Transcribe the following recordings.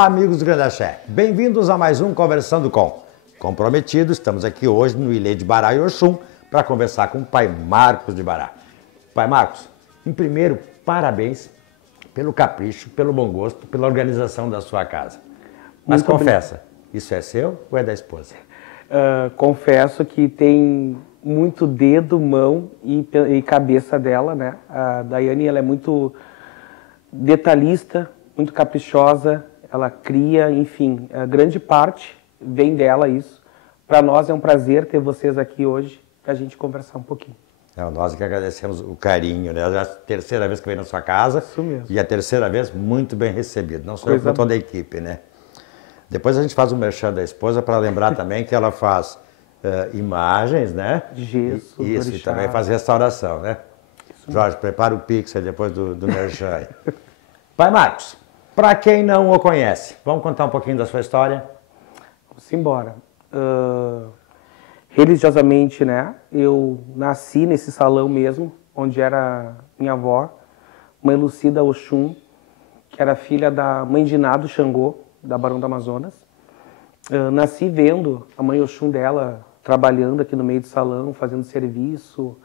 Olá, amigos do Grande Axé. Bem-vindos a mais um Conversando com. Comprometido, estamos aqui hoje no Ilê de Bará e Oxum para conversar com o Pai Marcos de Bará. Pai Marcos, em primeiro, parabéns pelo capricho, pelo bom gosto, pela organização da sua casa. Mas confessa, isso é seu ou é da esposa? Confesso que tem muito dedo, mão e cabeça dela, né? A Daiane, ela é muito detalhista, muito caprichosa, ela cria, enfim, a grande parte vem dela isso. Para nós é um prazer ter vocês aqui hoje para a gente conversar um pouquinho. Nós que agradecemos o carinho, né? É a terceira vez que vem na sua casa. Isso mesmo. E a terceira vez muito bem recebido, não só eu, como toda a equipe, né? Depois a gente faz um merchan da esposa para lembrar também que ela faz imagens, né? De gesso, isso, e também faz restauração, né? Isso. Jorge, prepara o pix aí depois do merchan. Pai Marcos, para quem não o conhece, vamos contar um pouquinho da sua história? Vamos embora. Religiosamente, né? Eu nasci nesse salão mesmo, onde era minha avó, mãe Lucida Oxum, que era filha da mãe de Ná do Xangô, da Barão do Amazonas. Nasci vendo a mãe Oxum dela trabalhando aqui no meio do salão, fazendo serviço.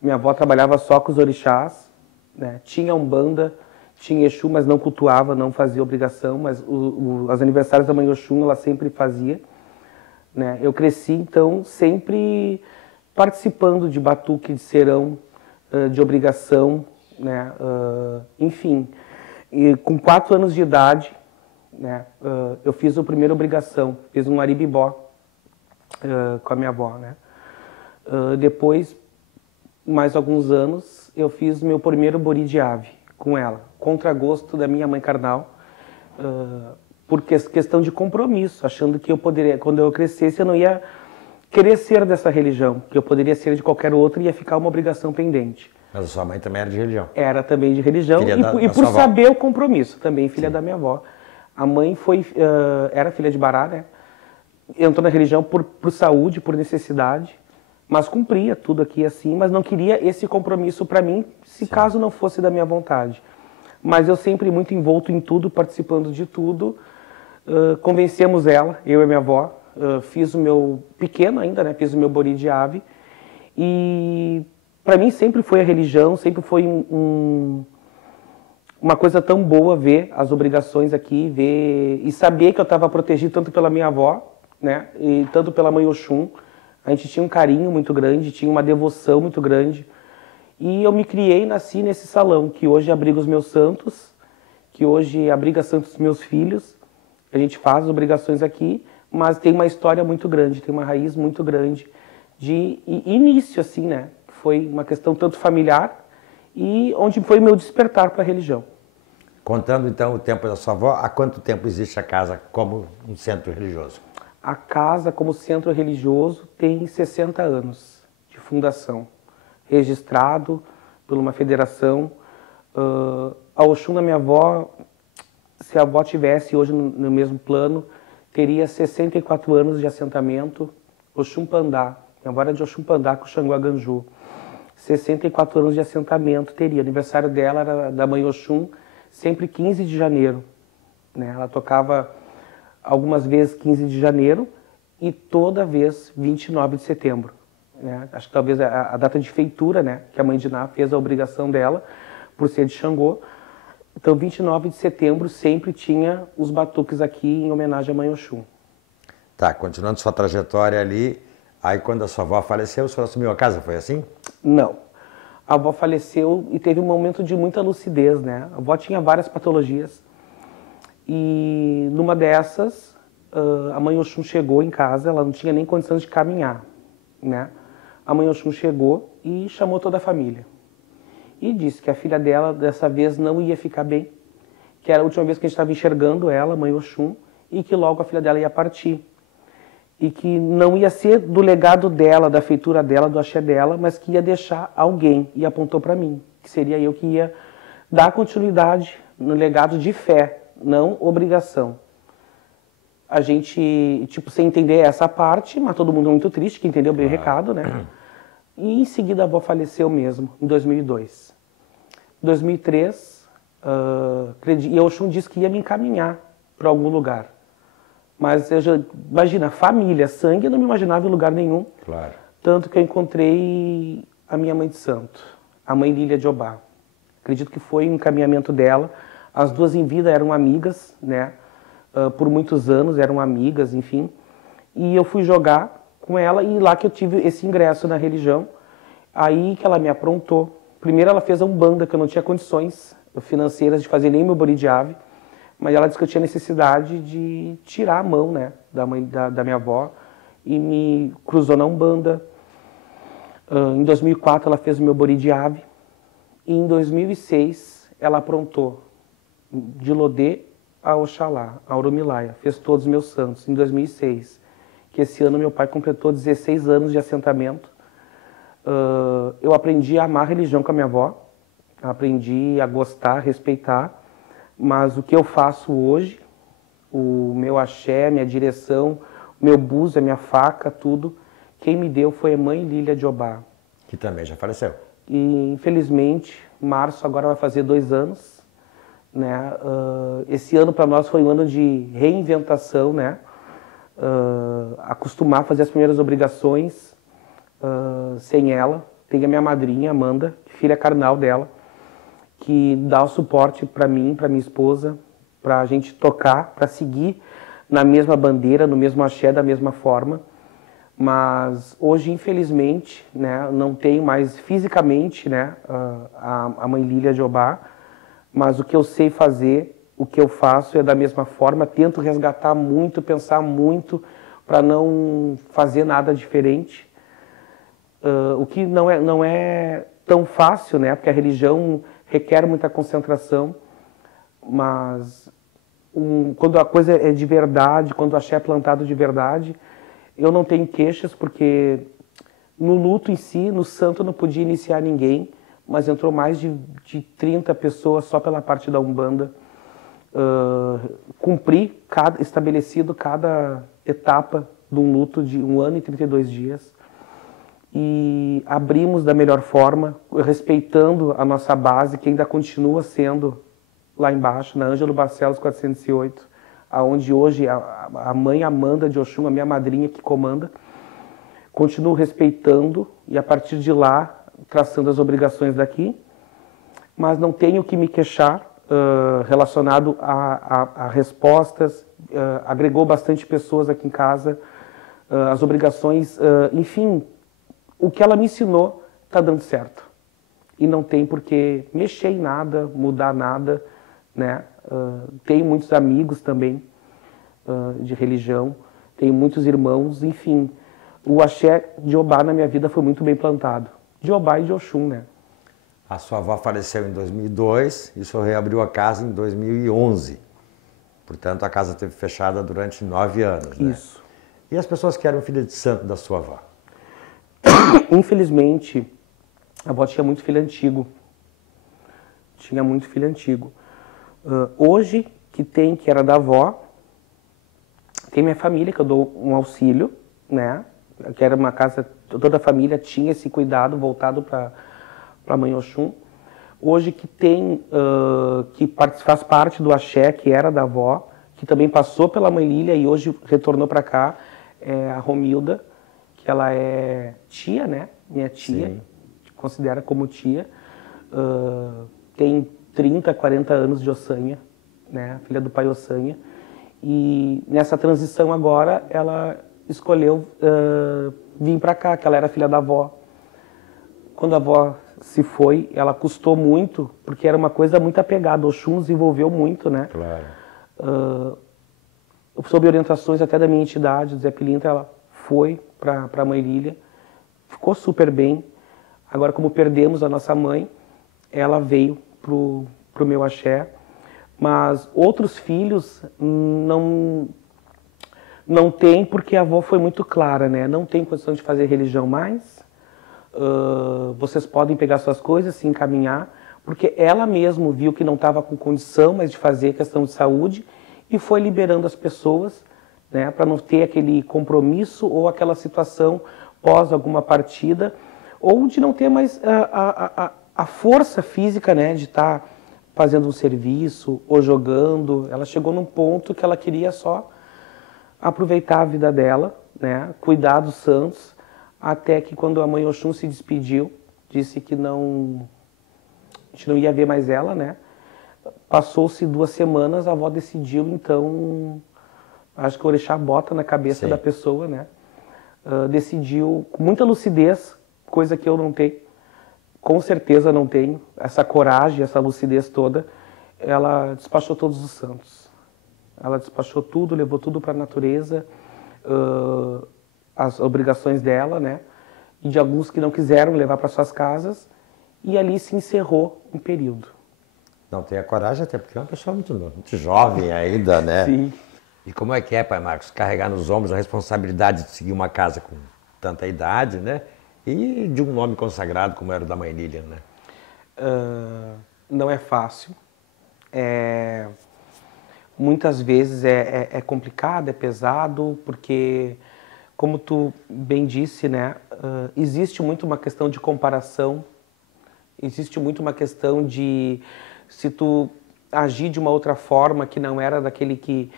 Minha avó trabalhava só com os orixás, né? Tinha umbanda, tinha Exu, mas não cultuava, não fazia obrigação, mas os aniversários da mãe Oxum ela sempre fazia. Né? Eu cresci, então, sempre participando de batuque, de serão, de obrigação, né? Enfim. E com 4 anos de idade, né? Eu fiz a primeira obrigação, fiz um aribibó com a minha avó. Né? Depois, mais alguns anos, eu fiz meu primeiro bori de ave com ela, contra gosto da minha mãe carnal, por questão de compromisso, achando que eu poderia, quando eu crescesse, eu não ia querer ser dessa religião, que eu poderia ser de qualquer outra e ia ficar uma obrigação pendente. Mas a sua mãe também era de religião? Era também de religião e por saber o compromisso, também filha da minha avó. A mãe era filha de Bará, né? Entrou na religião por saúde, por necessidade, mas cumpria tudo aqui assim, mas não queria esse compromisso para mim, se caso não fosse da minha vontade. Mas eu sempre muito envolto em tudo, participando de tudo. Convencemos ela, eu e minha avó, fiz o meu, pequeno ainda, né? Fiz o meu bori de ave. E para mim sempre foi a religião, sempre foi uma coisa tão boa ver as obrigações aqui, ver e saber que eu estava protegido tanto pela minha avó, né? E tanto pela mãe Oxum. A gente tinha um carinho muito grande, tinha uma devoção muito grande. E eu me criei e nasci nesse salão, que hoje abriga os meus santos, que hoje abriga santos dos meus filhos. A gente faz as obrigações aqui, mas tem uma história muito grande, tem uma raiz muito grande de início, assim, né? Foi uma questão tanto familiar e onde foi meu despertar para a religião. Contando, então, o tempo da sua avó, há quanto tempo existe a casa como um centro religioso? A casa, como centro religioso, tem 60 anos de fundação, registrado por uma federação. A Oxum da minha avó, se a avó tivesse hoje no mesmo plano, teria 64 anos de assentamento. Oxum Pandá, minha avó era de Oxum Pandá com Xangô Aganju. 64 anos de assentamento teria. O aniversário dela era da mãe Oxum, sempre 15 de janeiro. Né? Ela tocava algumas vezes 15 de janeiro e toda vez 29 de setembro. Né? Acho que talvez a data de feitura, né? Que a mãe de Ná fez a obrigação dela, por ser de Xangô. Então, 29 de setembro sempre tinha os batuques aqui em homenagem à mãe Oxum. Tá, continuando sua trajetória ali, aí quando a sua avó faleceu, o senhor assumiu a casa, foi assim? Não. A avó faleceu e teve um momento de muita lucidez, né? A avó tinha várias patologias e numa dessas, a mãe Oxum chegou em casa, ela não tinha nem condições de caminhar, né? A mãe Oxum chegou e chamou toda a família. E disse que a filha dela, dessa vez, não ia ficar bem, que era a última vez que a gente estava enxergando ela, mãe Oxum, e que logo a filha dela ia partir. E que não ia ser do legado dela, da feitura dela, do axé dela, mas que ia deixar alguém, e apontou para mim, que seria eu que ia dar continuidade no legado de fé, não obrigação. A gente, tipo, sem entender essa parte, mas todo mundo muito triste, que entendeu bem o recado, né? E em seguida a avó faleceu mesmo, em 2002. Em 2003, e Oxum disse que ia me encaminhar para algum lugar. Mas eu já, imagina, família, sangue, eu não me imaginava em lugar nenhum. Claro. Tanto que eu encontrei a minha mãe de santo, a mãe Lília de Obá. Acredito que foi um encaminhamento dela. As duas em vida eram amigas, né? Por muitos anos eram amigas, enfim. E eu fui jogar com ela e lá que eu tive esse ingresso na religião. Aí que ela me aprontou. Primeiro ela fez a umbanda, que eu não tinha condições financeiras de fazer nem meu bori de ave. Mas ela disse que eu tinha necessidade de tirar a mão, né, da minha avó. E me cruzou na umbanda. Em 2004 ela fez o meu bori de ave. E em 2006 ela aprontou de Lodê a Oxalá, a Urumilaia. Fez todos os meus santos em 2006. Que esse ano meu pai completou 16 anos de assentamento. Eu aprendi a amar a religião com a minha avó. Aprendi a gostar, respeitar. Mas o que eu faço hoje, o meu axé, minha direção, o meu buzo, a minha faca, tudo, quem me deu foi a mãe Lília de Obá. Que também já faleceu. E, infelizmente, março agora vai fazer 2 anos. Né? Esse ano para nós foi um ano de reinventação, né? Acostumar a fazer as primeiras obrigações sem ela. Tem a minha madrinha, Amanda, filha carnal dela, que dá o suporte para mim, para minha esposa, para a gente tocar, para seguir na mesma bandeira, no mesmo axé, da mesma forma. Mas hoje, infelizmente, né, não tenho mais fisicamente, né, a mãe Lília de Obá, mas o que eu sei fazer, o que eu faço é da mesma forma, tento resgatar muito, pensar muito para não fazer nada diferente. O que não é tão fácil, né, porque a religião requer muita concentração, mas quando a coisa é de verdade, quando o axé é plantado de verdade, eu não tenho queixas, porque no luto em si, no santo, eu não podia iniciar ninguém, mas entrou mais de 30 pessoas só pela parte da Umbanda. Cumpri estabelecido cada etapa de um luto de 1 ano e 32 dias. E abrimos da melhor forma, respeitando a nossa base, que ainda continua sendo lá embaixo, na Ângelo Barcelos 408, aonde hoje a mãe Amanda de Oxum, a minha madrinha que comanda, continuo respeitando e a partir de lá, traçando as obrigações daqui, mas não tenho que me queixar relacionado a respostas, agregou bastante pessoas aqui em casa, as obrigações, enfim, o que ela me ensinou está dando certo. E não tem por que mexer em nada, mudar nada, né? Tenho muitos amigos também de religião, tenho muitos irmãos, enfim. O axé de Obá na minha vida foi muito bem plantado. De Obá e de Oxum, né? A sua avó faleceu em 2002 e o senhor reabriu a casa em 2011. Portanto, a casa esteve fechada durante 9 anos, né? Isso. E as pessoas que eram filhas de santo da sua avó? Infelizmente, a avó tinha muito filho antigo. Tinha muito filho antigo. Hoje, que era da avó, tem minha família, que eu dou um auxílio, né? Que era uma casa, toda a família tinha esse cuidado voltado para a mãe Oxum. Hoje que tem, faz parte do axé, que era da avó, que também passou pela mãe Lília e hoje retornou para cá, é a Romilda, que ela é tia, né? Minha tia, considera como tia. Tem 30, 40 anos de Ossanha, né? Filha do pai Ossanha. E nessa transição agora, ela escolheu vir para cá, que ela era filha da avó. Quando a avó se foi, ela custou muito, porque era uma coisa muito apegada. O Oxum desenvolveu muito, né? Claro. Sob orientações até da minha entidade, do Zé Pilintra, ela foi para a mãe Lília, ficou super bem. Agora, como perdemos a nossa mãe, ela veio pro meu axé. Mas outros filhos não tem, porque a avó foi muito clara, né? Não tem condição de fazer religião mais. Vocês podem pegar suas coisas, se encaminhar, porque ela mesma viu que não estava com condição mais de fazer questão de saúde e foi liberando as pessoas, né, para não ter aquele compromisso ou aquela situação pós alguma partida, ou de não ter mais a força física, né, de estar fazendo um serviço ou jogando. Ela chegou num ponto que ela queria só aproveitar a vida dela, né? Cuidar dos santos, até que quando a mãe Oxum se despediu, disse que não, a gente não ia ver mais ela, né? Passou-se 2 semanas, a avó decidiu, então, acho que o orixá bota na cabeça Sim. da pessoa, né? Decidiu com muita lucidez, coisa que eu não tenho, com certeza não tenho, essa coragem, essa lucidez toda, ela despachou todos os santos. Ela despachou tudo, levou tudo para a natureza, as obrigações dela, né? E de alguns que não quiseram levar para suas casas, e ali se encerrou um período. Não tem a coragem, até porque é uma pessoa muito jovem ainda, né? Sim. E como é que é, pai Marcos, carregar nos ombros a responsabilidade de seguir uma casa com tanta idade, né? E de um nome consagrado como era o da mãe Lilian, né? Não é fácil. Muitas vezes é complicado, é pesado, porque, como tu bem disse, né? Existe muito uma questão de comparação, existe muito uma questão de se tu agir de uma outra forma que não era daquele que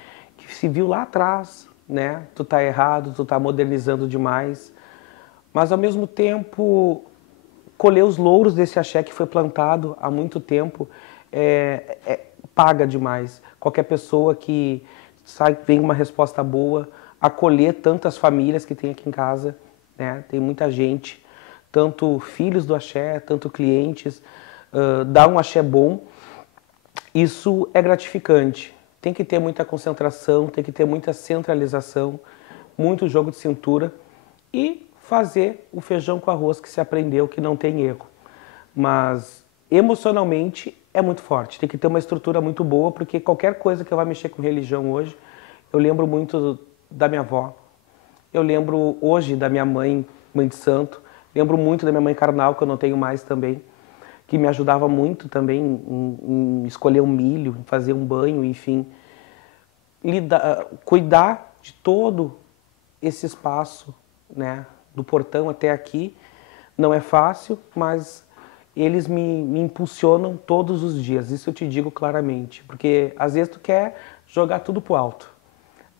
se viu lá atrás, né? Tu tá errado, tu tá modernizando demais. Mas, ao mesmo tempo, colher os louros desse axé que foi plantado há muito tempo paga demais. Qualquer pessoa que sai, vem uma resposta boa, acolher tantas famílias que tem aqui em casa, né? Tem muita gente, tanto filhos do axé, tanto clientes, dar um axé bom, isso é gratificante. Tem que ter muita concentração, tem que ter muita centralização, muito jogo de cintura e fazer o feijão com arroz que se aprendeu, que não tem erro. Mas emocionalmente é muito forte, tem que ter uma estrutura muito boa, porque qualquer coisa que eu vá mexer com religião hoje, eu lembro muito da minha avó, eu lembro hoje da minha mãe, mãe de santo, lembro muito da minha mãe carnal, que eu não tenho mais também, que me ajudava muito também em escolher um milho, em fazer um banho, enfim. Cuidar de todo esse espaço, né, do portão até aqui, não é fácil, mas eles me impulsionam todos os dias, isso eu te digo claramente, porque às vezes tu quer jogar tudo pro alto,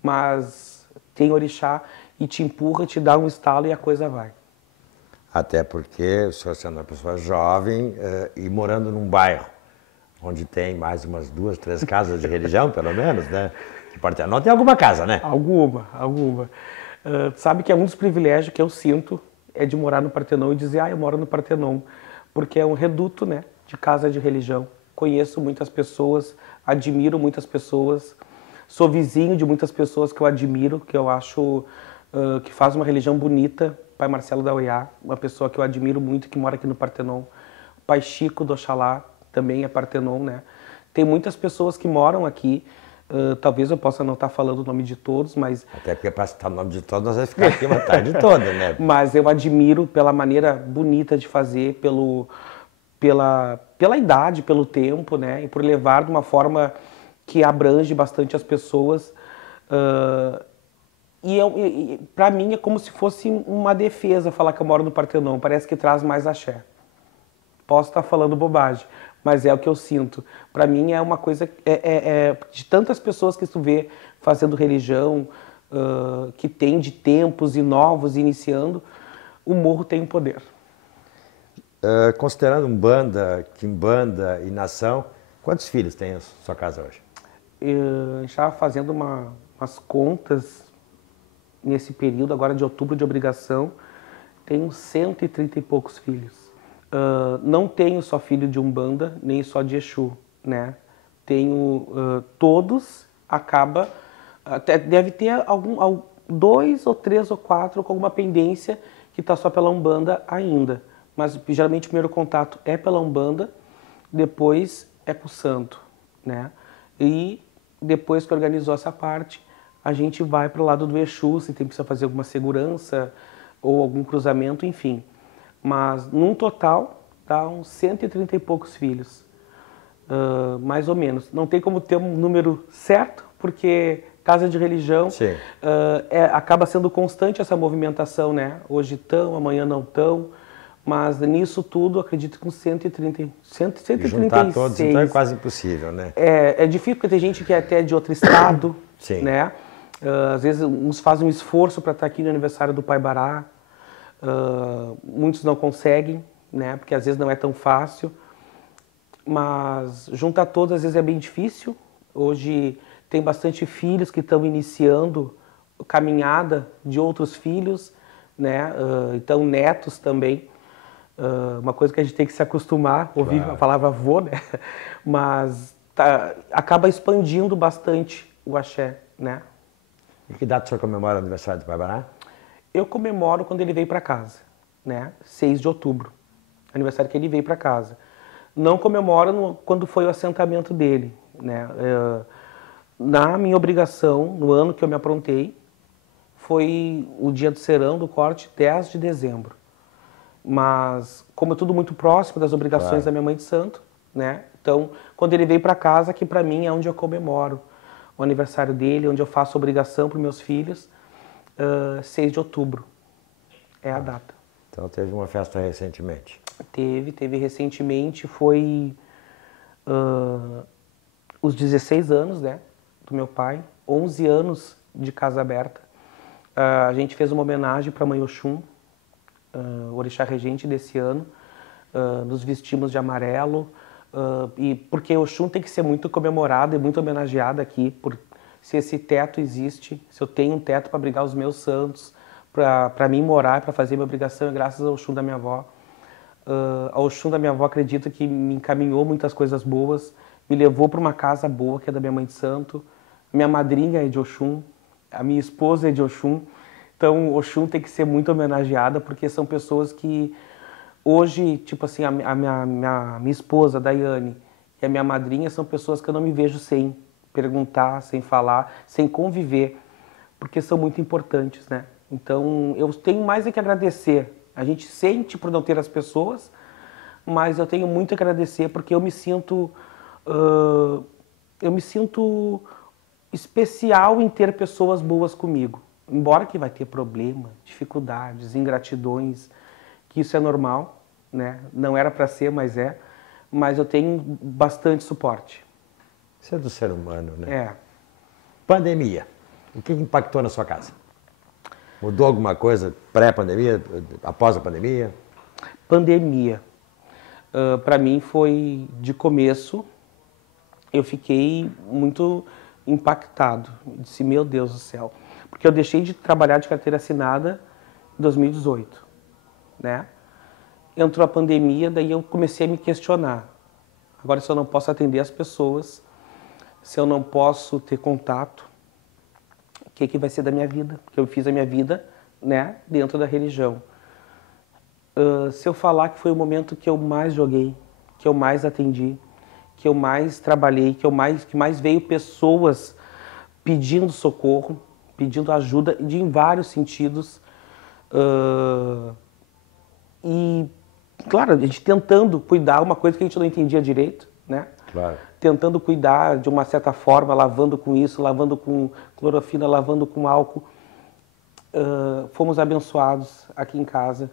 mas tem orixá e te empurra, te dá um estalo e a coisa vai. Até porque o senhor sendo uma pessoa jovem e morando num bairro onde tem mais umas 2, 3 casas de religião, pelo menos, né? Não tem alguma casa, né? Alguma. Sabe que é um dos privilégios que eu sinto é de morar no Partenon e dizer, eu moro no Partenon, porque é um reduto, né, de casa de religião. Conheço muitas pessoas, admiro muitas pessoas, sou vizinho de muitas pessoas que eu admiro, que eu acho que faz uma religião bonita. Pai Marcelo da Oiá, uma pessoa que eu admiro muito, que mora aqui no Partenon. O Pai Chico do Oxalá, também é Partenon, né? Tem muitas pessoas que moram aqui, talvez eu possa não estar falando o nome de todos, mas... Até porque para citar o nome de todos, nós vamos ficar aqui uma tarde toda, né? Mas eu admiro pela maneira bonita de fazer, pela idade, pelo tempo, né? E por levar de uma forma que abrange bastante as pessoas. E para mim é como se fosse uma defesa falar que eu moro no Partenon. Parece que traz mais axé. Posso estar falando bobagem, mas é o que eu sinto. Para mim é uma coisa... de tantas pessoas que tu vê fazendo religião, que tem de tempos e novos iniciando, o morro tem um poder. Considerando Umbanda, Quimbanda e Nação, quantos filhos tem a sua casa hoje? Eu estava fazendo umas contas nesse período, agora de outubro de obrigação, tenho 130 e poucos filhos. Não tenho só filho de Umbanda, nem só de Exu, né? Tenho todos, até deve ter 2 ou 3 ou 4 com alguma pendência que está só pela Umbanda ainda. Mas geralmente o primeiro contato é pela Umbanda, depois é com o santo, né? E depois que organizou essa parte, a gente vai para o lado do Exu, se precisa fazer alguma segurança ou algum cruzamento, enfim. Mas, num total, dá uns 130 e poucos filhos, mais ou menos. Não tem como ter um número certo, porque casa de religião acaba sendo constante essa movimentação, né? Hoje estão, amanhã não estão. Mas nisso tudo, acredito que com 136. Juntar todos, então é quase impossível, né? É difícil porque tem gente que é até de outro estado, Sim. né? Às vezes uns fazem um esforço para estar aqui no aniversário do Pai Bará, muitos não conseguem, né? Porque às vezes não é tão fácil, mas juntar todos às vezes é bem difícil. Hoje tem bastante filhos que estão iniciando caminhada de outros filhos, né? Então netos também. Uma coisa que a gente tem que se acostumar, ouvir a palavra avô, né? Mas acaba expandindo bastante o axé, né? E que data o senhor comemora o aniversário do Pai Bará? Eu comemoro quando ele veio para casa, né? 6 de outubro, aniversário que ele veio para casa. Não comemoro quando foi o assentamento dele, né? Na minha obrigação, no ano que eu me aprontei, foi o dia do serão, do corte, 10 de dezembro. Mas, como é tudo muito próximo das obrigações da minha mãe de santo, né? Então, quando ele veio para casa, que para mim é onde eu comemoro o aniversário dele, onde eu faço obrigação para os meus filhos, 6 de outubro é a data. Então teve uma festa recentemente? Teve recentemente, foi os 16 anos, né, do meu pai, 11 anos de casa aberta. A gente fez uma homenagem para a Mãe Oxum, o orixá regente desse ano, nos vestimos de amarelo, e porque Oxum tem que ser muito comemorado e muito homenageado aqui, por se esse teto existe, se eu tenho um teto para abrigar os meus santos, para mim morar, para fazer minha obrigação, é graças ao Oxum da minha avó. A Oxum da minha avó, acredito que me encaminhou muitas coisas boas, me levou para uma casa boa, que é da minha mãe de santo. Minha madrinha é de Oxum, a minha esposa é de Oxum. Então, Oxum tem que ser muito homenageada, porque são pessoas que hoje, tipo assim, a minha esposa, Daiane, e a minha madrinha são pessoas que eu não me vejo sem perguntar, sem falar, sem conviver, porque são muito importantes, né? Então, eu tenho mais é que agradecer. A gente sente por não ter as pessoas, mas eu tenho muito a agradecer porque eu me sinto especial em ter pessoas boas comigo. Embora que vai ter problema, dificuldades, ingratidões, que isso é normal, né? Não era para ser, mas é. Mas eu tenho bastante suporte. Isso é do ser humano, né? É. Pandemia. O que impactou na sua casa? Mudou alguma coisa pré-pandemia, após a pandemia? Pandemia. Para mim foi, de começo, eu fiquei muito impactado. Disse, meu Deus do céu. Porque eu deixei de trabalhar de carteira assinada em 2018, né? Entrou a pandemia, daí eu comecei a me questionar. Agora, se eu não posso atender as pessoas, se eu não posso ter contato, o que vai ser da minha vida? Porque eu fiz a minha vida, né, dentro da religião. Se eu falar que foi o momento que eu mais joguei, que eu mais atendi, que eu mais trabalhei, que mais veio pessoas pedindo socorro, pedindo ajuda em vários sentidos. E, claro, a gente tentando cuidar, uma coisa que a gente não entendia direito, né? Claro. Tentando cuidar de uma certa forma, lavando com isso, lavando com clorofila, lavando com álcool. Fomos abençoados aqui em casa.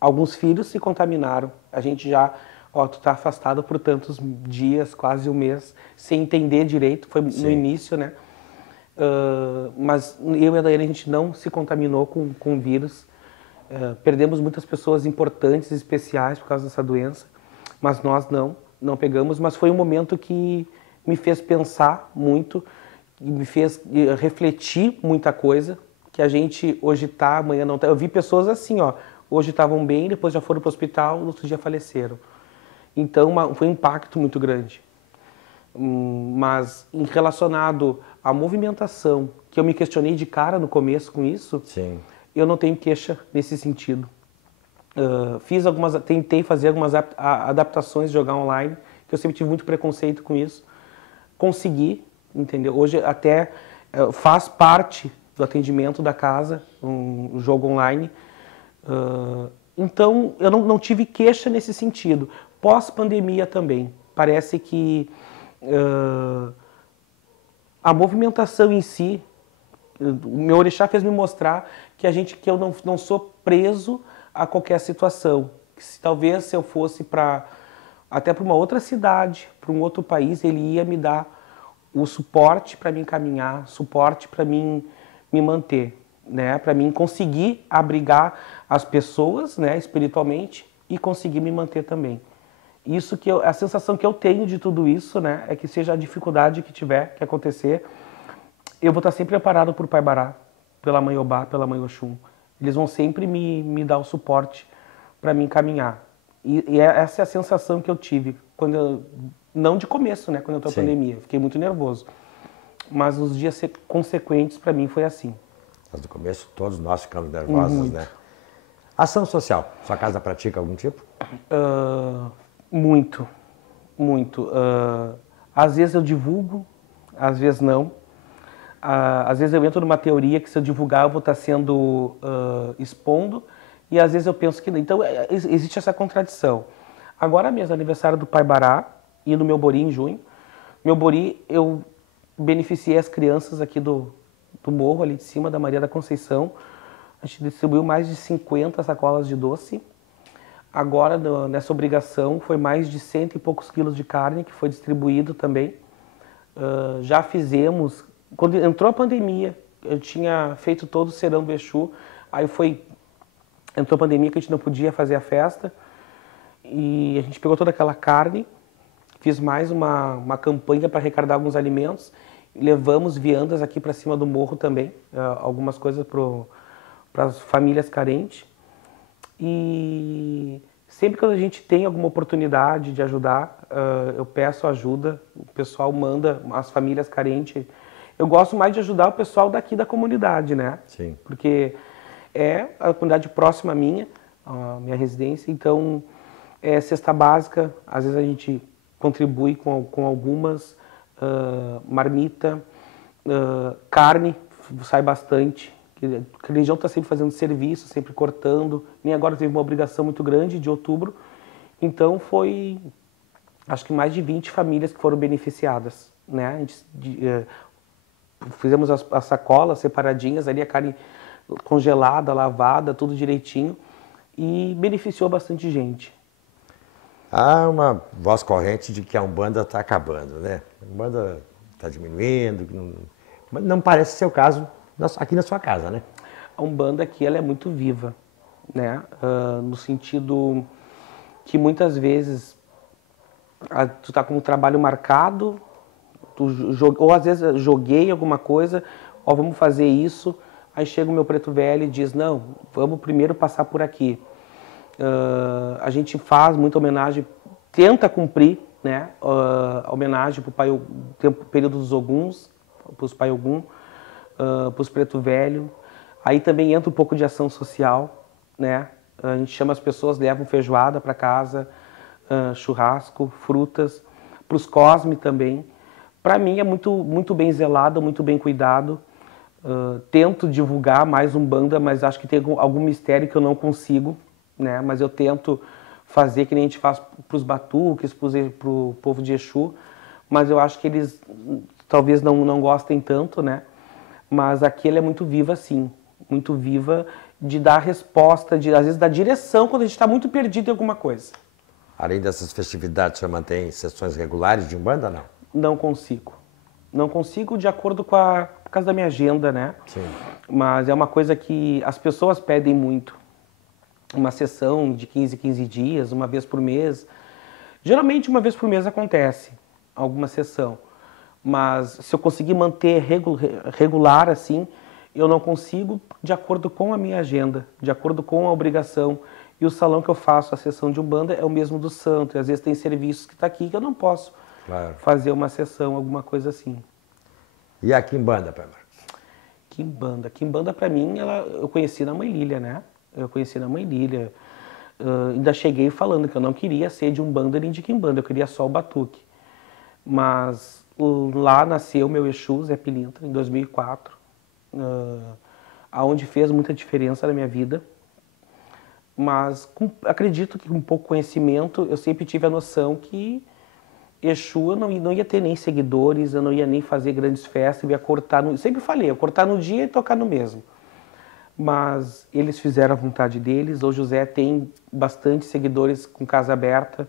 Alguns filhos se contaminaram. A gente já, tu tá afastado por tantos dias, quase um mês, sem entender direito. Foi no início, né? Mas eu e a Daiane, a gente não se contaminou com o vírus. Perdemos muitas pessoas importantes, especiais por causa dessa doença, mas nós não pegamos. Mas foi um momento que me fez pensar muito, me fez refletir muita coisa, que a gente hoje tá, amanhã não tá. Eu vi pessoas assim, hoje estavam bem, depois já foram para o hospital, no outro dia faleceram. Então foi um impacto muito grande. Mas relacionado à movimentação, que eu me questionei de cara no começo com isso, sim, eu não tenho queixa nesse sentido. Tentei fazer algumas adaptações de jogar online, que eu sempre tive muito preconceito com isso. Consegui, entendeu? Hoje até faz parte do atendimento da casa, um jogo online. Então eu não tive queixa nesse sentido. Pós-pandemia também, parece que a movimentação em si, o meu orixá fez me mostrar que eu não sou preso a qualquer situação. que talvez se eu fosse até para uma outra cidade, para um outro país, ele ia me dar o suporte para mim caminhar, suporte para mim me manter, né? Para mim conseguir abrigar as pessoas, né, espiritualmente, e conseguir me manter também. Isso a sensação que eu tenho de tudo isso, né, é que seja a dificuldade que tiver que acontecer, eu vou estar sempre amparado por Pai Bará, pela Mãe Obá, pela Mãe Oxum. Eles vão sempre me dar o suporte para mim caminhar. E essa é a sensação que eu tive não de começo, né, quando eu estou na pandemia. Fiquei muito nervoso. Mas os dias consequentes para mim foi assim. Mas no começo todos nós ficamos nervosos, né? Ação social. Sua casa pratica algum tipo? Muito, muito. Às vezes eu divulgo, às vezes não. Às vezes eu entro numa teoria que se eu divulgar eu vou estar sendo expondo, e às vezes eu penso que não. Então existe essa contradição. Agora mesmo, aniversário do Pai Bará e no meu Bori em junho. Meu Bori, eu beneficiei as crianças aqui do morro, ali de cima, da Maria da Conceição. A gente distribuiu mais de 50 sacolas de doce. Agora, nessa obrigação, foi mais de 100 e poucos quilos de carne que foi distribuído também. Já fizemos, quando entrou a pandemia, eu tinha feito todo o serão do Exu, aí entrou a pandemia que a gente não podia fazer a festa, e a gente pegou toda aquela carne, fiz mais uma campanha para arrecadar alguns alimentos, levamos viandas aqui para cima do morro também, algumas coisas para as famílias carentes. E sempre que a gente tem alguma oportunidade de ajudar, eu peço ajuda, o pessoal manda, as famílias carentes. Eu gosto mais de ajudar o pessoal daqui da comunidade, né? Sim. Porque é a comunidade próxima à minha residência, então é cesta básica, às vezes a gente contribui com algumas, marmita, carne, sai bastante. A religião está sempre fazendo serviço, sempre cortando. Nem agora teve uma obrigação muito grande de outubro. Então foi, acho que mais de 20 famílias que foram beneficiadas, né? A gente, fizemos as sacolas separadinhas, ali a carne congelada, lavada, tudo direitinho. E beneficiou bastante gente. Há uma voz corrente de que a Umbanda está acabando, né? A Umbanda está diminuindo, mas não parece ser o caso aqui na sua casa, né? A Umbanda aqui ela é muito viva, né? No sentido que muitas vezes tu tá com um trabalho marcado, ou às vezes joguei alguma coisa, ó, vamos fazer isso, aí chega o meu preto velho e diz, não, vamos primeiro passar por aqui. A gente faz muita homenagem, tenta cumprir, né? A homenagem para o período dos Oguns, para os Pai Ogum, para os preto velho. Aí também entra um pouco de ação social, né? A gente chama as pessoas, levam feijoada para casa, churrasco, frutas, para os Cosme também. Para mim é muito bem zelado, muito bem cuidado. Tento divulgar mais Umbanda, mas acho que tem algum mistério que eu não consigo, né? Mas eu tento fazer que nem a gente faz para os batuques, para o povo de Exu, mas eu acho que eles talvez não gostem tanto, né? Mas aqui ele é muito viva, sim. Muito viva de dar resposta, às vezes dar direção quando a gente está muito perdido em alguma coisa. Além dessas festividades, você mantém sessões regulares de Umbanda, não? Não consigo. Não consigo de acordo por causa da minha agenda, né? Sim. Mas é uma coisa que as pessoas pedem muito. Uma sessão de 15 dias, uma vez por mês. Geralmente uma vez por mês acontece alguma sessão. Mas se eu conseguir manter regular assim, eu não consigo de acordo com a minha agenda, de acordo com a obrigação. E o salão que eu faço a sessão de Umbanda é o mesmo do santo. E às vezes tem serviços que está aqui que eu não posso fazer uma sessão, alguma coisa assim. E a Quimbanda, Pai Marcos? Quimbanda. Quimbanda para mim, eu conheci na Mãe Lília, né? Eu conheci na Mãe Lília. Ainda cheguei falando que eu não queria ser de Umbanda nem de Quimbanda, eu queria só o batuque. Mas lá nasceu meu Exu, Zé Pilintra, em 2004, aonde fez muita diferença na minha vida. Mas acredito que com pouco conhecimento eu sempre tive a noção que Exu eu não ia ter nem seguidores, eu não ia nem fazer grandes festas, eu ia cortar, sempre falei, eu cortar no dia e tocar no mesmo. mas eles fizeram a vontade deles. Hoje o Zé tem bastante seguidores com casa aberta.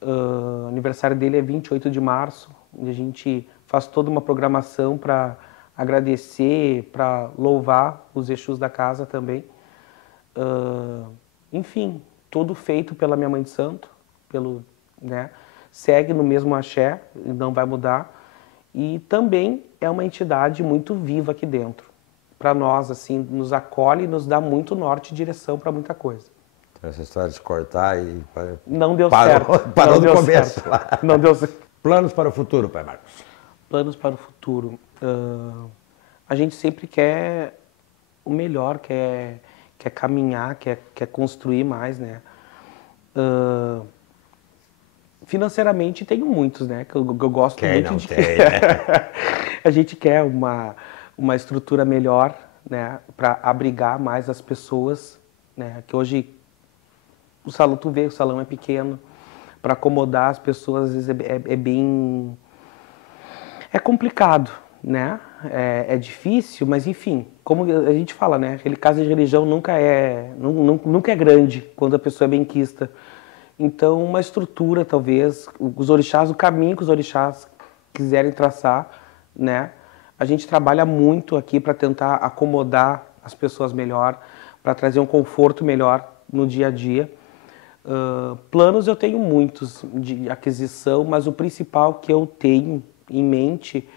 O aniversário dele é 28 de março, onde a gente faz toda uma programação para agradecer, para louvar os Exus da casa também. Enfim, tudo feito pela minha mãe de santo, né, segue no mesmo axé, não vai mudar. E também é uma entidade muito viva aqui dentro. Para nós, assim, nos acolhe e nos dá muito norte e direção para muita coisa. Então, essa história de cortar e... Não deu certo. Parou não no começo. Certo. Não deu certo. Planos para o futuro, pai Marcos? Planos para o futuro. A gente sempre quer o melhor, quer caminhar, quer construir mais, né? Financeiramente tenho muitos, né? Que eu gosto muito de... Tem, né? A gente quer uma estrutura melhor, né? Para abrigar mais as pessoas, né? Que hoje o salão, tu vê, o salão é pequeno. Para acomodar as pessoas, às vezes é bem... É complicado, né? É difícil, mas enfim, como a gente fala, né? Aquele caso de religião nunca é grande quando a pessoa é benquista. Então, uma estrutura, talvez, os orixás, o caminho que os orixás quiserem traçar, né? A gente trabalha muito aqui para tentar acomodar as pessoas melhor, para trazer um conforto melhor no dia a dia. Planos eu tenho muitos de aquisição, mas o principal que eu tenho em mente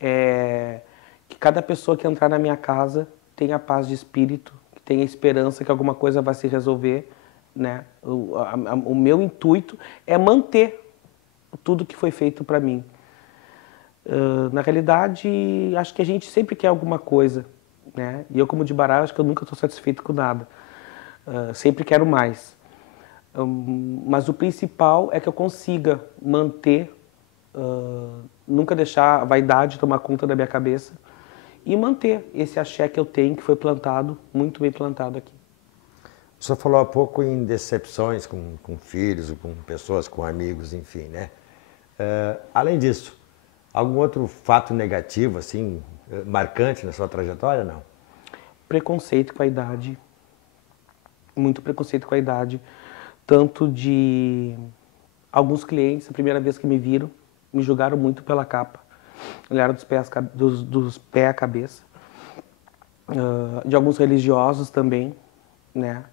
é que cada pessoa que entrar na minha casa tenha paz de espírito, que tenha esperança que alguma coisa vai se resolver, né? O meu intuito é manter tudo que foi feito para mim. Na realidade, acho que a gente sempre quer alguma coisa, né? E eu, como de baralho, acho que eu nunca estou satisfeito com nada. Sempre quero mais. Mas o principal é que eu consiga manter, nunca deixar a vaidade tomar conta da minha cabeça e manter esse axé que eu tenho, que foi plantado, muito bem plantado aqui. O senhor falou há pouco em decepções com filhos, com pessoas, com amigos, enfim, né? Além disso, algum outro fato negativo, assim, marcante na sua trajetória, não? Preconceito com a idade, muito preconceito com a idade, tanto de alguns clientes, a primeira vez que me viram, me julgaram muito pela capa, olharam dos pés à cabeça, de alguns religiosos também, né?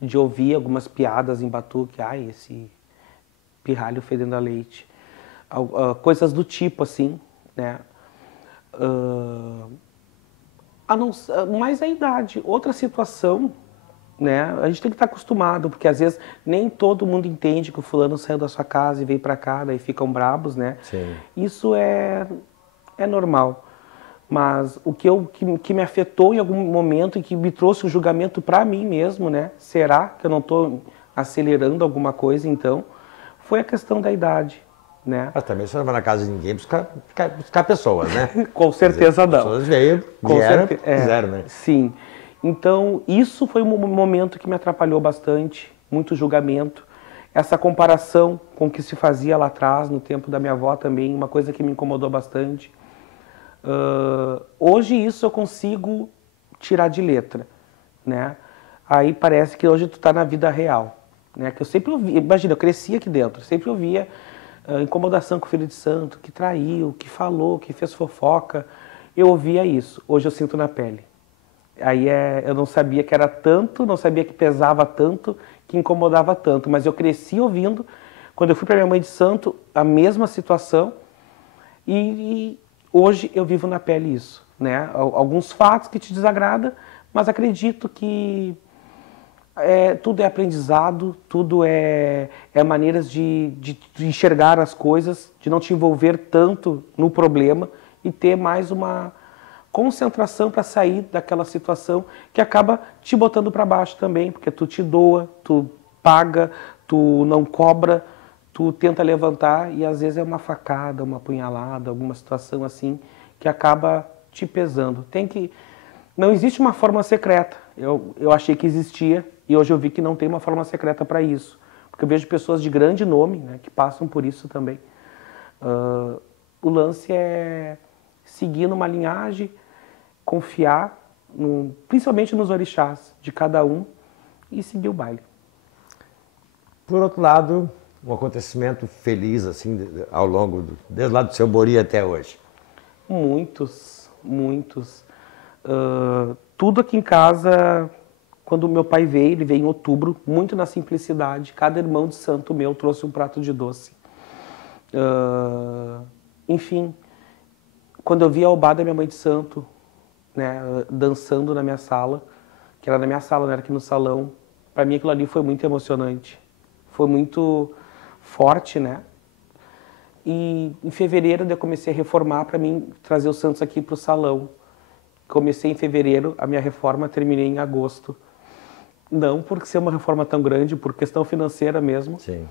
De ouvir algumas piadas em batuque, esse pirralho fedendo a leite, coisas do tipo assim, né? Mais a idade, outra situação, né? A gente tem que estar acostumado, porque às vezes nem todo mundo entende que o fulano saiu da sua casa e veio para cá, daí ficam brabos, né? Sim. Isso é normal. Mas o que me afetou em algum momento e que me trouxe um julgamento para mim mesmo, né? Será que eu não estou acelerando alguma coisa, então? Foi a questão da idade, né? Mas também você não vai na casa de ninguém buscar pessoas, né? Com certeza não. As pessoas vieram, fizeram, né? Sim. Então, isso foi um momento que me atrapalhou bastante, muito julgamento. Essa comparação com o que se fazia lá atrás, no tempo da minha avó também, uma coisa que me incomodou bastante. Hoje isso eu consigo tirar de letra, né? Aí parece que hoje tu tá na vida real, né? Que eu sempre ouvia, imagina, eu cresci aqui dentro, sempre ouvia incomodação com o filho de santo, que traiu, que falou, que fez fofoca. Eu ouvia isso, hoje eu sinto na pele. Aí eu não sabia que era tanto, não sabia que pesava tanto, que incomodava tanto, mas eu cresci ouvindo. Quando eu fui para minha mãe de santo, a mesma situação, e hoje eu vivo na pele isso, né? Alguns fatos que te desagradam, mas acredito que tudo é aprendizado, tudo é maneiras de enxergar as coisas, de não te envolver tanto no problema e ter mais uma concentração para sair daquela situação que acaba te botando para baixo também, porque tu te doa, tu paga, tu não cobra, tu tenta levantar e às vezes é uma facada, uma punhalada, alguma situação assim que acaba te pesando. Não existe uma forma secreta. Eu achei que existia e hoje eu vi que não tem uma forma secreta para isso, porque eu vejo pessoas de grande nome, né, que passam por isso também. O lance é seguir numa linhagem, confiar principalmente nos orixás de cada um, e seguir o baile. Por outro lado, um acontecimento feliz, assim, ao longo, desde lá do seu Bori até hoje? Muitos, muitos. Tudo aqui em casa, quando o meu pai veio, ele veio em outubro, muito na simplicidade. Cada irmão de santo meu trouxe um prato de doce. Enfim, quando eu vi a Obá da minha mãe de santo, né, dançando na minha sala, que era na minha sala, não era aqui no salão, para mim aquilo ali foi muito emocionante. Foi muito forte, né? E em fevereiro eu comecei a reformar para mim trazer os santos aqui para o salão. Comecei em fevereiro, a minha reforma terminei em agosto. Não por ser uma reforma tão grande, por questão financeira mesmo. Sim.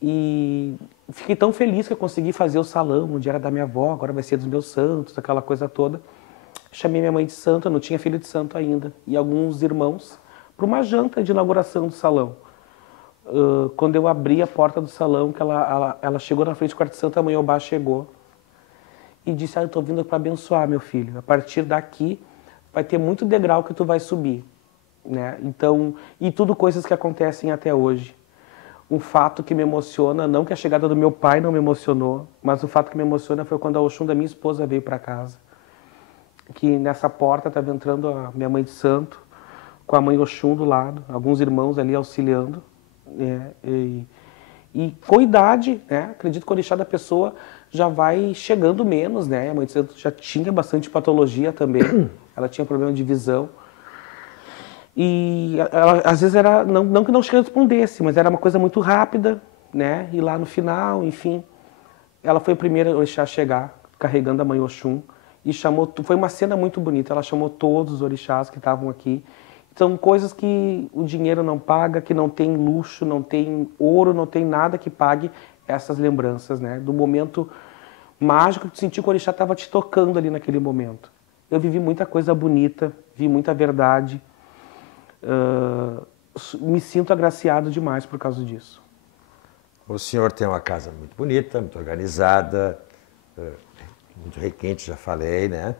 E fiquei tão feliz que eu consegui fazer o salão, onde era da minha avó, agora vai ser dos meus santos, aquela coisa toda. Chamei minha mãe de santo, eu não tinha filho de santo ainda, e alguns irmãos, para uma janta de inauguração do salão. Quando eu abri a porta do salão, que ela chegou na frente do quarto santo, a mãe Obá chegou e disse: eu estou vindo para abençoar, meu filho. A partir daqui vai ter muito degrau que tu vai subir, né? Então, e tudo coisas que acontecem até hoje. Um fato que me emociona, não que a chegada do meu pai não me emocionou, mas o fato que me emociona foi quando a Oxum da minha esposa veio para casa. Que nessa porta estava entrando a minha mãe de santo, com a mãe Oxum do lado, alguns irmãos ali auxiliando. E com idade, né, acredito que o orixá da pessoa já vai chegando menos, né? A mãe de santo já tinha bastante patologia também, ela tinha problema de visão. E ela, às vezes era, não que não respondesse, mas era uma coisa muito rápida, né? E lá no final, enfim, ela foi a primeira orixá a chegar, carregando a mãe Oxum, e chamou, foi uma cena muito bonita, ela chamou todos os orixás que estavam aqui. São coisas que o dinheiro não paga, que não tem luxo, não tem ouro, não tem nada que pague essas lembranças, né? Do momento mágico que tu sentiu que o orixá estava te tocando ali naquele momento. Eu vivi muita coisa bonita, vi muita verdade. Me sinto agraciado demais por causa disso. O senhor tem uma casa muito bonita, muito organizada, muito requinte, já falei, né?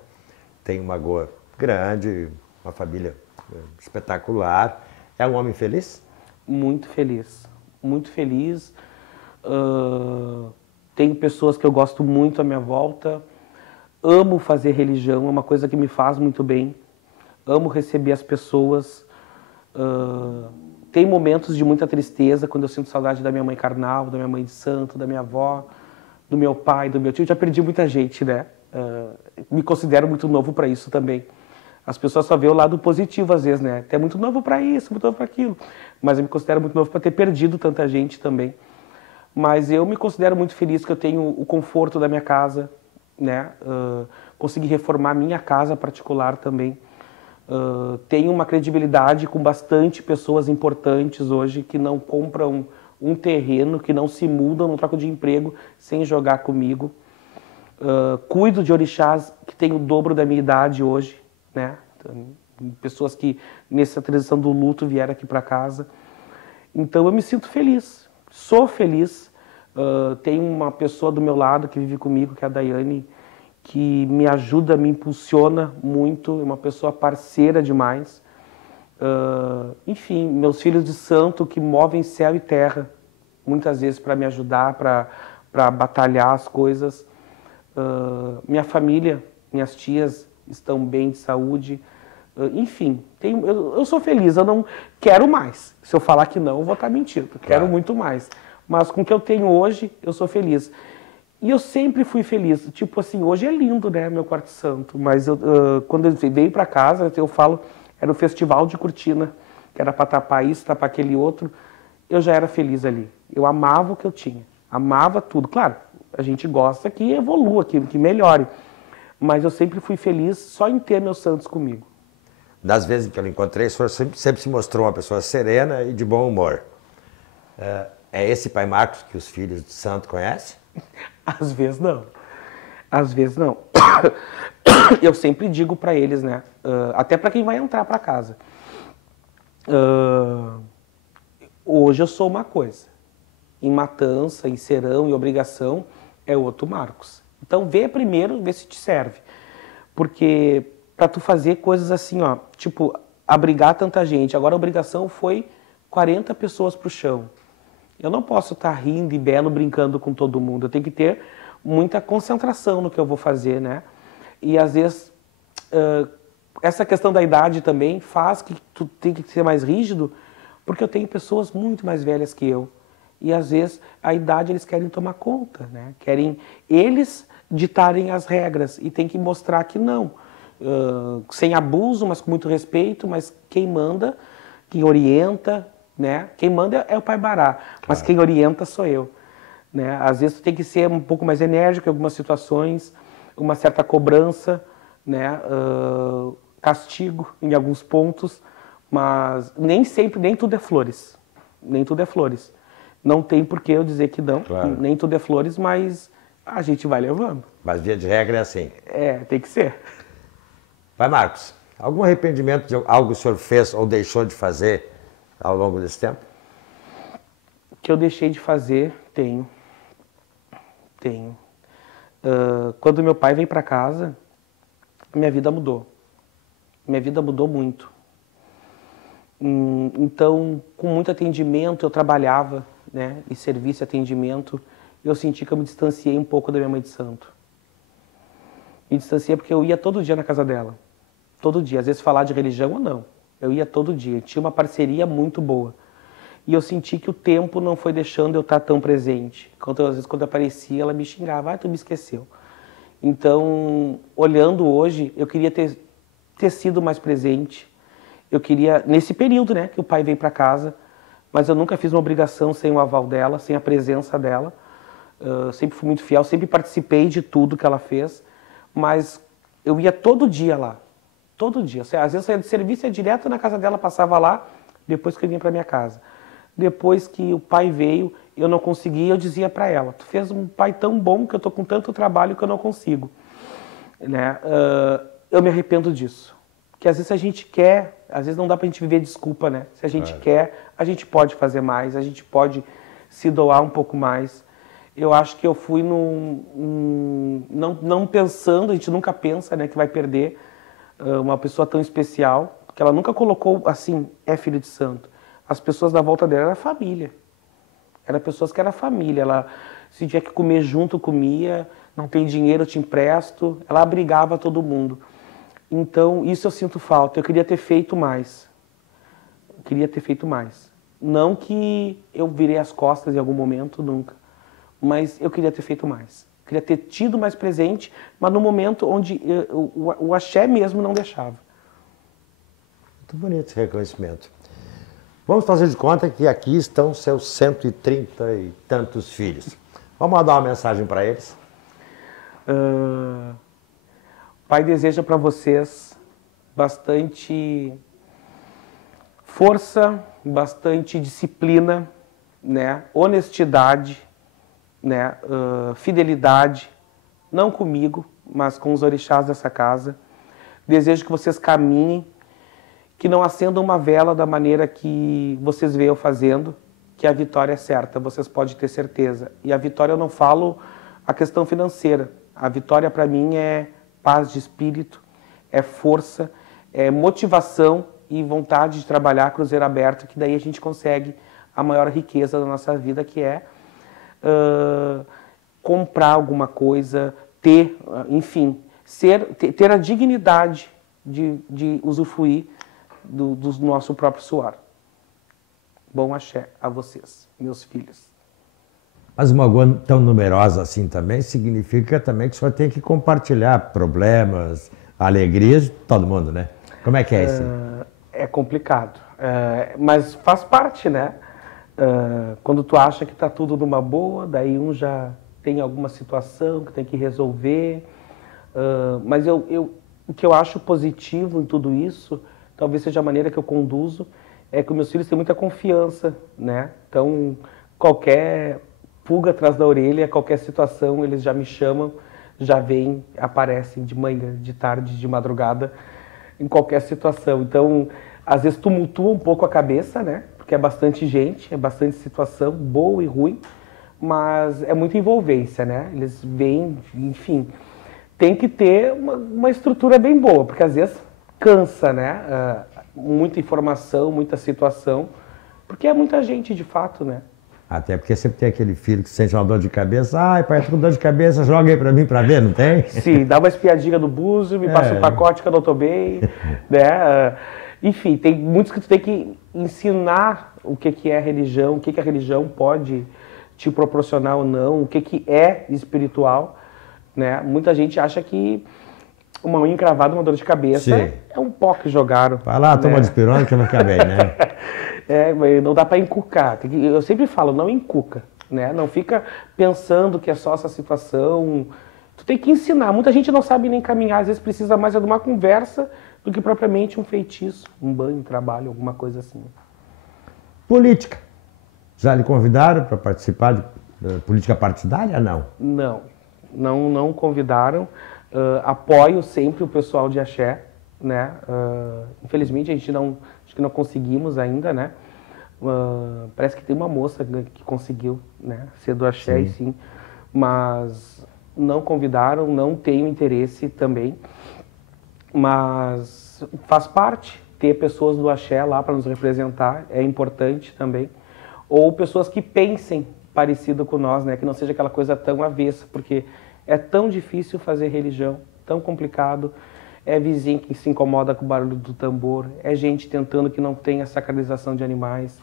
Tem uma goa grande, uma família espetacular. É um homem feliz? Muito feliz, muito feliz. Tenho pessoas que eu gosto muito à minha volta. Amo fazer religião, é uma coisa que me faz muito bem. Amo receber as pessoas. Tem momentos de muita tristeza, quando eu sinto saudade da minha mãe carnal, da minha mãe de santo, da minha avó, do meu pai, do meu tio. Já perdi muita gente, né? Me considero muito novo para isso também. As pessoas só veem o lado positivo às vezes, né? Até muito novo para isso, muito novo para aquilo. Mas eu me considero muito novo para ter perdido tanta gente também. Mas eu me considero muito feliz que eu tenho o conforto da minha casa, né? Consegui reformar minha casa particular também. Tenho uma credibilidade com bastante pessoas importantes hoje que não compram um terreno, que não se mudam, não trocam de emprego sem jogar comigo. Cuido de orixás que têm o dobro da minha idade hoje, né? Pessoas que nessa transição do luto vieram aqui para casa. Então eu me sinto feliz, sou feliz. Tenho uma pessoa do meu lado que vive comigo, que é a Daiane, que me ajuda, me impulsiona muito, é uma pessoa parceira demais. Enfim, meus filhos de santo que movem céu e terra, muitas vezes para me ajudar, para batalhar as coisas. Minha família, minhas tias estão bem de saúde. Enfim, eu sou feliz, eu não quero mais. Se eu falar que não, eu vou estar mentindo, quero muito mais. Mas com o que eu tenho hoje, eu sou feliz. E eu sempre fui feliz. Tipo assim, hoje é lindo, né, meu quarto santo. Mas quando eu veio para casa, eu falo, era o festival de cortina, que era para tapar isso, tapar aquele outro. Eu já era feliz ali. Eu amava o que eu tinha. Amava tudo. Claro, a gente gosta que evolua, que melhore. Mas eu sempre fui feliz só em ter meus santos comigo. Das vezes que eu encontrei, o senhor sempre se mostrou uma pessoa serena e de bom humor. É esse pai Marcos que os filhos de santo conhecem? Às vezes não. Às vezes não. Eu sempre digo para eles, né? Até para quem vai entrar para casa. Hoje eu sou uma coisa. Em matança, em serão, em obrigação, é outro Marcos. Então vê primeiro, vê se te serve. Porque para tu fazer coisas assim, ó, tipo, abrigar tanta gente. Agora a obrigação foi 40 pessoas pro chão. Eu não posso estar rindo e belo brincando com todo mundo. Eu tenho que ter muita concentração no que eu vou fazer, né? E às vezes essa questão da idade também faz que tu tem que ser mais rígido, porque eu tenho pessoas muito mais velhas que eu. E às vezes a idade eles querem tomar conta, né? Querem eles ditarem as regras e tem que mostrar que não. Sem abuso, mas com muito respeito, mas quem manda, quem orienta, né? Quem manda é o Pai Bará, mas quem orienta sou eu. Né? Às vezes tu tem que ser um pouco mais enérgico em algumas situações, uma certa cobrança, né? Castigo em alguns pontos, mas nem sempre, nem tudo é flores. Nem tudo é flores. Não tem por que eu dizer que não, nem tudo é flores, mas a gente vai levando. Mas via de regra é assim. É, tem que ser. Pai Marcos, algum arrependimento de algo que o senhor fez ou deixou de fazer ao longo desse tempo? Que eu deixei de fazer, tenho. Quando meu pai veio para casa, minha vida mudou. Minha vida mudou muito. Então, com muito atendimento, eu trabalhava, né, e serviço e atendimento, eu senti que eu me distanciei um pouco da minha mãe de santo. Me distanciei porque eu ia todo dia na casa dela. Todo dia. Às vezes falar de religião ou não. Eu ia todo dia. Tinha uma parceria muito boa. E eu senti que o tempo não foi deixando eu estar tão presente. Às vezes, quando eu aparecia, ela me xingava. Ah, tu me esqueceu. Então, olhando hoje, eu queria ter sido mais presente. Eu queria, nesse período, né, que o pai veio para casa, mas eu nunca fiz uma obrigação sem o aval dela, sem a presença dela. Sempre fui muito fiel, sempre participei de tudo que ela fez, mas eu ia todo dia lá. Todo dia. Às vezes eu saía de serviço, ia direto na casa dela, passava lá, depois que eu vinha para minha casa. Depois que o pai veio, eu não conseguia, eu dizia para ela, tu fez um pai tão bom que eu tô com tanto trabalho que eu não consigo. Né? Eu me arrependo disso. Que às vezes a gente quer, às vezes não dá pra gente viver desculpa, né? Se a gente quer, a gente pode fazer mais, a gente pode se doar um pouco mais. Eu acho que eu fui não pensando, a gente nunca pensa, né, que vai perder uma pessoa tão especial, porque ela nunca colocou assim, é filho de santo. As pessoas da volta dela eram família. Eram pessoas que eram família. Ela, se tinha que comer junto, comia. Não tem dinheiro, eu te empresto. Ela abrigava todo mundo. Então, isso eu sinto falta. Eu queria ter feito mais. Eu queria ter feito mais. Não que eu virei as costas em algum momento, nunca. Mas eu queria ter feito mais. Eu queria ter tido mais presente, mas no momento onde o axé mesmo não deixava. Muito bonito esse reconhecimento. Vamos fazer de conta que aqui estão seus 130 e tantos filhos. Vamos mandar uma mensagem para eles? O Pai deseja para vocês bastante força, bastante disciplina, né? Honestidade, né? Fidelidade, não comigo, mas com os orixás dessa casa. Desejo que vocês caminhem, que não acendam uma vela da maneira que vocês veem eu fazendo, que a vitória é certa, vocês podem ter certeza. E a vitória eu não falo a questão financeira. A vitória para mim é paz de espírito, é força, é motivação e vontade de trabalhar cruzeiro aberto, que daí a gente consegue a maior riqueza da nossa vida, que é comprar alguma coisa, ter, enfim, ter a dignidade de usufruir do nosso próprio suor. Bom axé a vocês, meus filhos. Mas uma Ogua tão numerosa assim também significa também que o senhor tem que compartilhar problemas, alegrias de todo mundo, né? Como é que é isso? É complicado, mas faz parte, né? Quando tu acha que está tudo numa boa, daí um já tem alguma situação que tem que resolver. Mas o que eu acho positivo em tudo isso, talvez seja a maneira que eu conduzo, é que os meus filhos têm muita confiança, né? Então, qualquer pulga atrás da orelha, qualquer situação, eles já me chamam, já vêm, aparecem de manhã, de tarde, de madrugada, em qualquer situação. Então, às vezes tumultua um pouco a cabeça, né? Porque é bastante gente, é bastante situação, boa e ruim, mas é muita envolvência, né? Eles vêm, enfim, tem que ter uma estrutura bem boa, porque às vezes cansa, né? Muita informação, muita situação, porque é muita gente de fato, né? Até porque sempre tem aquele filho que sente uma dor de cabeça. Ai, pai, tô com dor de cabeça, joga aí pra mim pra ver, não tem? Sim, dá uma espiadinha do búzio, me passa um pacote que eu não tô bem, né? Enfim, tem muitos que tu tem que ensinar o que é religião, o que a religião pode te proporcionar ou não, o que é espiritual, né? Muita gente acha que uma unha encravada, uma dor de cabeça, é um pó que jogaram. Vai lá, toma de pirona que vai ficar bem, né? Não dá para encucar. Eu sempre falo, não encuca, né? Não fica pensando que é só essa situação. Tu tem que ensinar. Muita gente não sabe nem caminhar, às vezes precisa mais de uma conversa do que propriamente um feitiço, um banho, um trabalho, alguma coisa assim. Política. Já lhe convidaram para participar de política partidária, não? Não convidaram. Apoio sempre o pessoal de axé, né? Infelizmente a gente acho que não conseguimos ainda, né? Parece que tem uma moça que conseguiu, né? Ser do axé, sim. E sim, mas não convidaram, não tenho interesse também, mas faz parte ter pessoas do axé lá para nos representar, é importante também, ou pessoas que pensem parecido com nós, né? Que não seja aquela coisa tão avessa, porque é tão difícil fazer religião, tão complicado. É vizinho que se incomoda com o barulho do tambor, é gente tentando que não tenha sacralização de animais.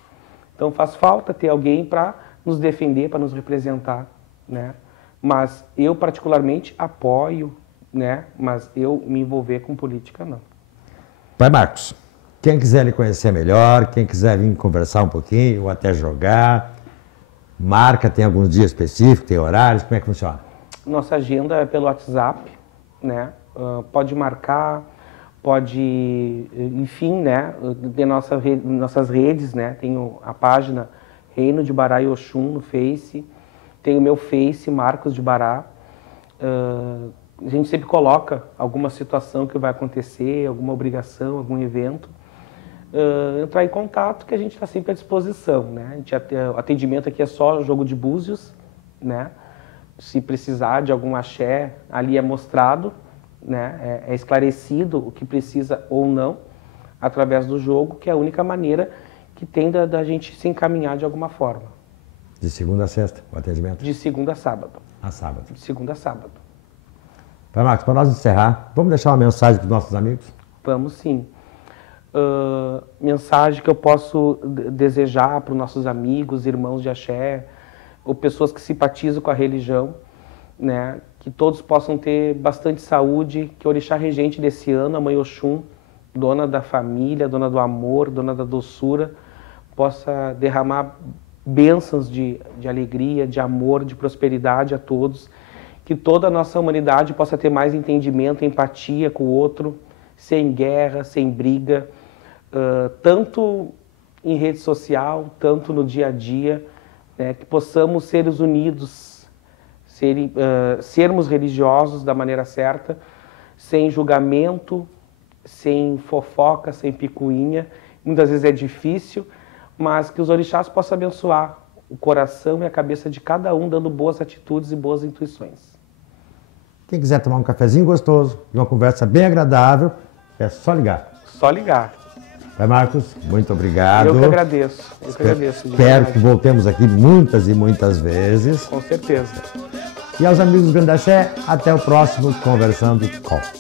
Então faz falta ter alguém para nos defender, para nos representar, né? Mas eu particularmente apoio, né? Mas eu me envolver com política, não. Pai Marcos, quem quiser lhe conhecer melhor, quem quiser vir conversar um pouquinho ou até jogar, marca, tem alguns dias específicos, tem horários, como é que funciona? Nossa agenda é pelo WhatsApp, né? Pode marcar, pode, enfim, né? Tem nossas redes, né? Tenho a página Reino de Bará e Oxum no Face, tem o meu Face, Marcos de Bará. A gente sempre coloca alguma situação que vai acontecer, alguma obrigação, algum evento. Entrar em contato, que a gente está sempre à disposição, né? O atendimento aqui é só jogo de búzios, né? Se precisar de algum axé, ali é mostrado, né? É esclarecido o que precisa ou não através do jogo, que é a única maneira que tem da gente se encaminhar de alguma forma. De segunda a sexta, o atendimento? De segunda a sábado. A sábado. De segunda a sábado. Pai Marcos, para nós encerrar, vamos deixar uma mensagem para os nossos amigos? Vamos sim. Mensagem que eu posso desejar para os nossos amigos, irmãos de axé, ou pessoas que simpatizam com a religião, né? Que todos possam ter bastante saúde, que o orixá regente desse ano, a Mãe Oxum, dona da família, dona do amor, dona da doçura, possa derramar bênçãos de alegria, de amor, de prosperidade a todos, que toda a nossa humanidade possa ter mais entendimento, empatia com o outro, sem guerra, sem briga, tanto em rede social, tanto no dia a dia, né, que possamos seres unidos, sermos religiosos da maneira certa, sem julgamento, sem fofoca, sem picuinha. Muitas vezes é difícil, mas que os orixás possam abençoar o coração e a cabeça de cada um, dando boas atitudes e boas intuições. Quem quiser tomar um cafezinho gostoso e uma conversa bem agradável, é só ligar. Só ligar. Pai Marcos, muito obrigado. Eu que agradeço. Espero que voltemos aqui muitas e muitas vezes. Com certeza. E aos amigos do Grande Axé, até o próximo Conversando com.